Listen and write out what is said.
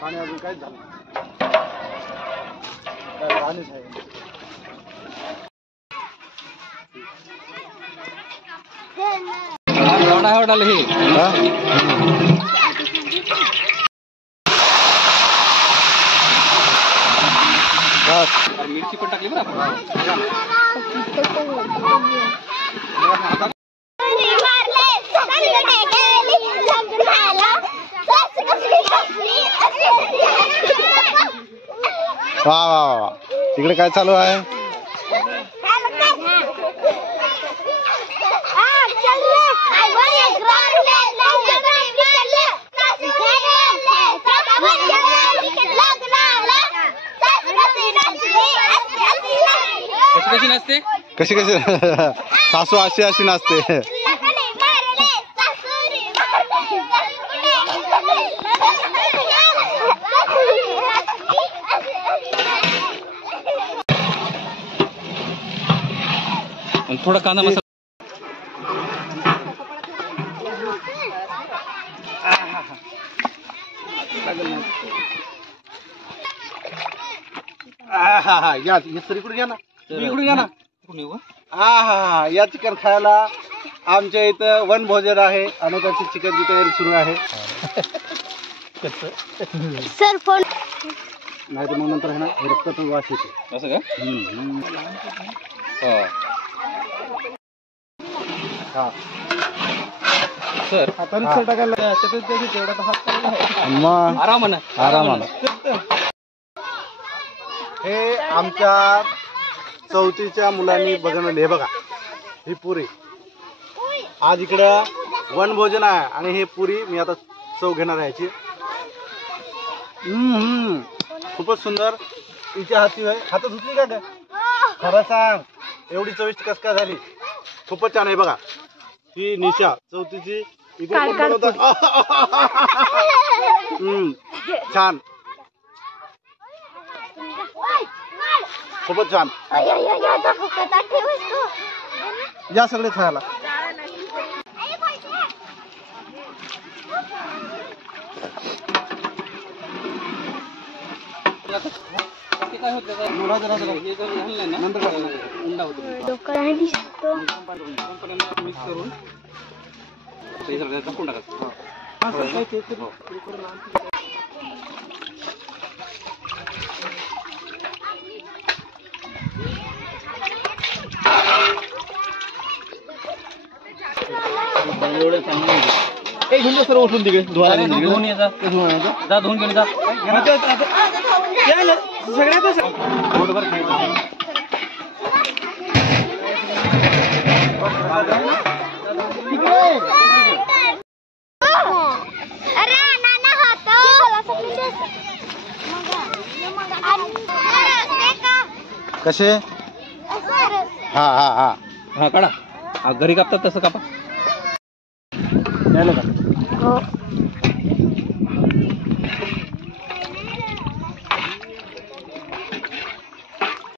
पाणी अजून काहीच झालं पाणीच आहे. वाटाल हे मिरची पण टाकली बरं आपण. वा वा वा तिकडे काय चालू आहे? कशी नाचते? कशी कशी सासू अशी अशी नाचते. थोडा कांदा मसाला. या इकडून या ना, इकडून या ना. हा या चिकन खायला आमच्या इथं वनभोजन आहे आणि त्याची चिकनची तयारी सुरू आहे. सर फोन नाही तर मग नंतर आहे ना रक्तातून वास येते. असं का? हा सर आता सर टाकायला मग आरामानं. हे आमच्या चौथीच्या मुलांनी बघणं. हे बघा ही पुरी आज इकडं वनभोजन आहे आणि हे पुरी मी आता चव घेणार आहे याची. खूपच सुंदर. तिच्या हाती आहे. हातात धुतली का ग? खरं सांग एवढी चविष्ट कस काय झाली? खूपच छान आहे. बघा ही निशा चौथीची इकडून छान खूपच छान. या सगळे खायला. काय होत नंतर अंडा होतो मिक्स करून ते सगळं टाकून टाकायचं. एक घेऊन सर उठून तिकडे धुवायला धुवून येतात. जा धुवून घेऊन जा. सगळ्यात कसे? हा हा हा हा काढा. घरी कापतात तसं कापा. का